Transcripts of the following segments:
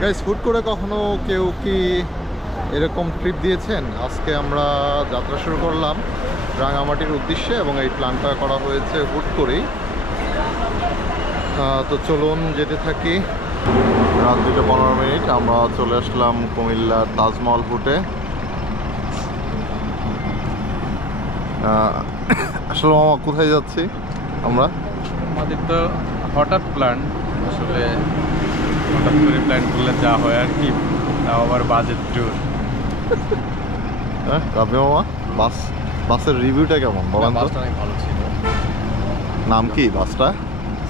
Guys, হুট করে কখনো কেউ কি এরকম ট্রিপ দিয়েছেন? আজকে আমরা যাত্রা শুরু করলাম রাঙামাটির উদ্দেশ্যে এবং এই প্ল্যানটা করা হয়েছে হুট করেই। তো চলুন যেতে থাকি। রাত 2:15 আমরা চলে আসলাম কুমিল্লার তাজমহল ফুটে। আসলে মামা কোথায় যাচ্ছি আমরা? আমাদের তো হঠাৎ প্ল্যান, আসলে হঠাৎ করে প্ল্যান করলে যা হয় আর কি, তাও আবার বাজেট ট্যুর। হ্যাঁ রাবি মামা, বাসের রিভিউটা কেমন বলেন তো? বাসটা অনেক ভালো ছিল। নাম কি বাসটা?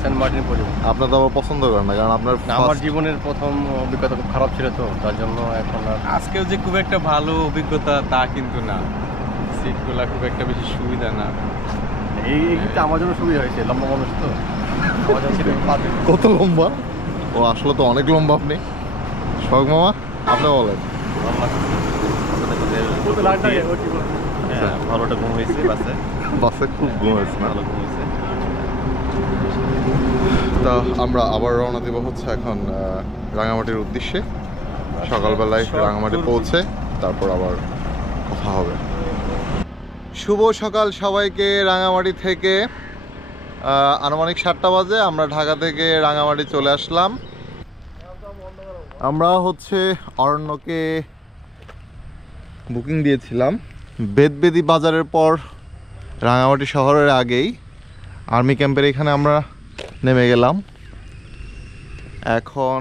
সেন্ট মার্টিন পরিবহন। আপনার তো আবার পছন্দ করেন না, কারণ আপনার আমার জীবনের প্রথম অভিজ্ঞতা খুব খারাপ ছিল, তো তার জন্য এখন আজকেও যে খুব একটা ভালো অভিজ্ঞতা তা কিন্তু না। সিটগুলা খুব একটা বেশি সুবিধা না। এই আমার জন্য সুবিধা হয়েছে, লম্বা মানুষ তো আমার জন্য সেটা পারফেক্ট। কত লম্বা? ও আসলে তো অনেক লম্বা আপনি। শখ মামা আপনি বলেন। ভালোটা ঘুম হয়েছে বাসে। বাসে খুব ঘুম হয়েছে না? ভালো ঘুম হয়েছে। তা আমরা আবার রওনা দেব হচ্ছে এখন রাঙামাটির উদ্দেশ্যে। সকালবেলায় রাঙামাটি পৌঁছে তারপর আবার কথা হবে। শুভ সকাল সবাইকে। রাঙামাটি থেকে আনুমানিক 7টা বাজে আমরা ঢাকা থেকে রাঙামাটি চলে আসলাম। আমরা হচ্ছে অরণ্যকে বুকিং দিয়েছিলাম বেদবেদি বাজারের পর, রাঙামাটি শহরের আগেই আর্মি ক্যাম্পের এখানে আমরা নেমে গেলাম। এখন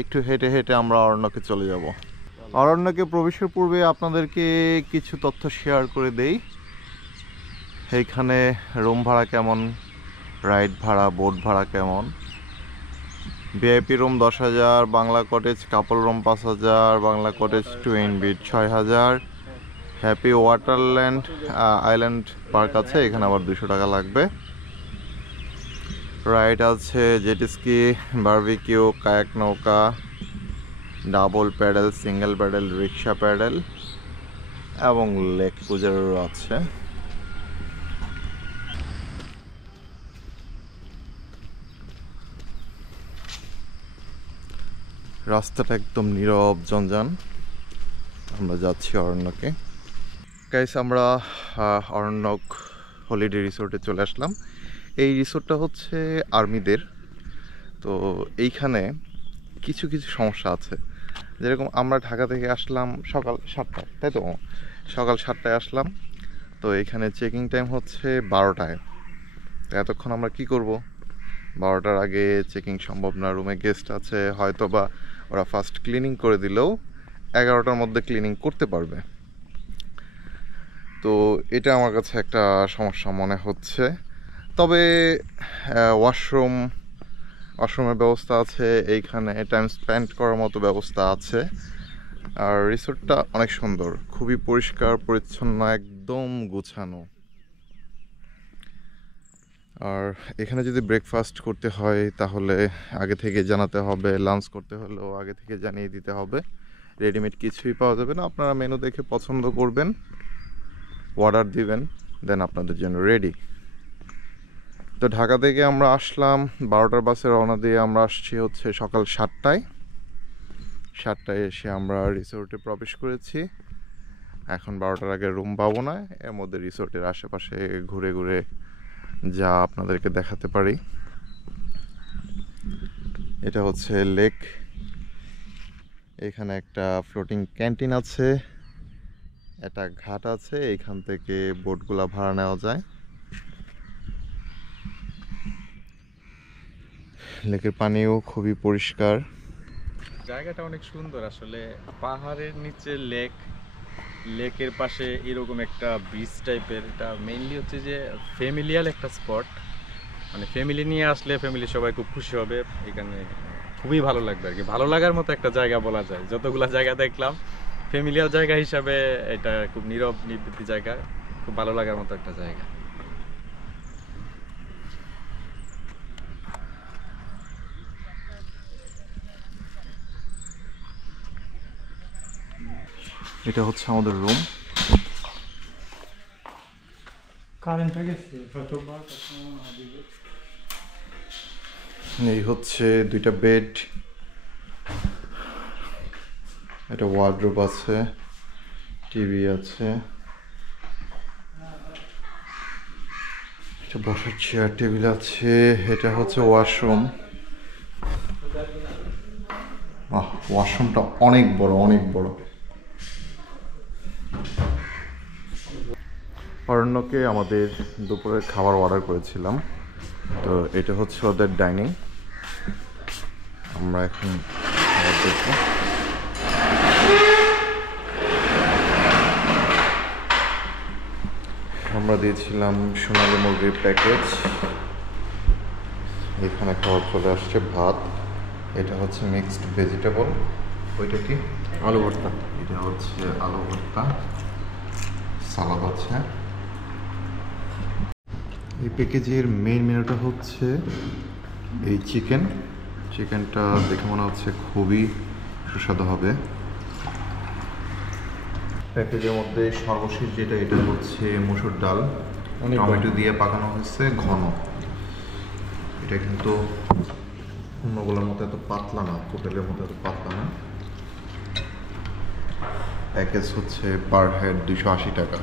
একটু হেঁটে হেঁটে আমরা অরণ্যকে চলে যাব। অরণ্যকে প্রবেশের পূর্বে আপনাদেরকে কিছু তথ্য শেয়ার করে দেই। এইখানে রুম ভাড়া কেমন, রাইড ভাড়া, বোট ভাড়া কেমন। VIP room 10,000, bungalow cottage couple room 5,000, bungalow cottage twin bed 6,000। Happy waterland island park আছে, এখানে আবার 200 টাকা লাগবে। রাইড আছে জেট স্কি, বারবিকিউ, কায়াক নৌকা, double paddle, single paddle, rickshaw paddle এবং লেক ক্রুজারও আছে। রাস্তাটা একদম নীরব জনজান। আমরা যাচ্ছি অরণ্যকে। গাইস, আমরা অরণ্যক হলিডে রিসোর্টে চলে আসলাম। এই রিসোর্টটা হচ্ছে আর্মিদের। তো এইখানে কিছু কিছু সমস্যা আছে। যেরকম আমরা ঢাকা থেকে আসলাম সকাল 7টায়, তাই তো? সকাল 7টায় আসলাম। তো এখানে চেকিং টাইম হচ্ছে 12টায়। তো এতক্ষণ আমরা কি করব? 12টার আগে চেকিং সম্ভব না। রুমে গেস্ট আছে, হয়তো বা ওরা ফার্স্ট ক্লিনিং করে দিলেও 11টার মধ্যে ক্লিনিং করতে পারবে। তো এটা আমার কাছে একটা সমস্যা মনে হচ্ছে। তবে ওয়াশরুমের ব্যবস্থা আছে, এইখানে টাইম স্পেন্ড করার মতো ব্যবস্থা আছে। আর রিসোর্টটা অনেক সুন্দর, খুবই পরিষ্কার পরিচ্ছন্ন, একদম গুছানো। আর এখানে যদি ব্রেকফাস্ট করতে হয় তাহলে আগে থেকে জানাতে হবে, লাঞ্চ করতে হলেও আগে থেকে জানিয়ে দিতে হবে। রেডিমেড কিছুই পাওয়া যাবে না, আপনারা মেনু দেখে পছন্দ করবেন, অর্ডার দিবেন, দেন আপনাদের জন্য রেডি। তো ঢাকা থেকে আমরা আসলাম 12টার বাসে রওনা দিয়ে আমরা আসছি হচ্ছে সকাল 7টায়। 7টায় এসে আমরা রিসোর্টে প্রবেশ করেছি। এখন 12টার আগে রুম পাবো না, এর মধ্যে রিসোর্টের আশেপাশে ঘুরে ঘুরে যা আপনাদেরকে দেখাতে পারি। এটা হচ্ছে লেক। এখানে একটা ফ্লোটিং ক্যান্টিন আছে, একটা ঘাট আছে, এখান থেকে বোটগুলা ভাড়া নেওয়া যায়। লেকের পানিও খুবই পরিষ্কার। জায়গাটা অনেক সুন্দর আসলে, পাহাড়ের নিচে লেক, লেকের পাশে এরকম একটা বিচ টাইপের। এটা মেইনলি হচ্ছে যে ফ্যামিলিয়াল একটা স্পট, মানে ফ্যামিলি নিয়ে আসলে ফ্যামিলি সবাই খুব খুশি হবে। এখানে খুবই ভালো লাগবে আর কি, ভালো লাগার মতো একটা জায়গা বলা যায়। যতগুলা জায়গা দেখলাম ফ্যামিলিয়াল জায়গা হিসাবে এটা খুব নীরব নির্বিতি জায়গা, খুব ভালো লাগার মতো একটা জায়গা। এটা হচ্ছে আমাদের রুম। এই হচ্ছে 2টা বেড, এটা ওয়ার্ডরোব আছে, টিভি আছে, এটা বসার চেয়ার টেবিল আছে, এটা হচ্ছে ওয়াশরুম। ওয়াশরুমটা অনেক বড়, অনেক বড়। অরণ্যকে আমাদের দুপুরের খাবার অর্ডার করেছিলাম, তো এটা হচ্ছে ওদের ডাইনিং। আমরা এখন খাবার দেখবো। আমরা দিয়েছিলাম সোনালী মুরগির প্যাকেজ। এখানে খাবার চলে আসছে, ভাত, এটা হচ্ছে মিক্সড ভেজিটেবল, ওইটা কি আলু ভর্তা। এটা হচ্ছে আলু ভর্তা, সালাদ আছে। এই প্যাকেজের মেইন মেনুটা হচ্ছে এই চিকেনটা দেখে মনে হচ্ছে খুবই সুস্বাদু হবে। প্যাকেজের মধ্যে সর্বশেষ যেটা, এটা হচ্ছে মসুর ডাল, টমেটো দিয়ে পাকানো হয়েছে ঘন। এটা কিন্তু অন্যগুলোর মতো এত পাতলা না, হোটেলের মতো এত পাতলা না। প্যাকেজ হচ্ছে পার হেড 280 টাকা।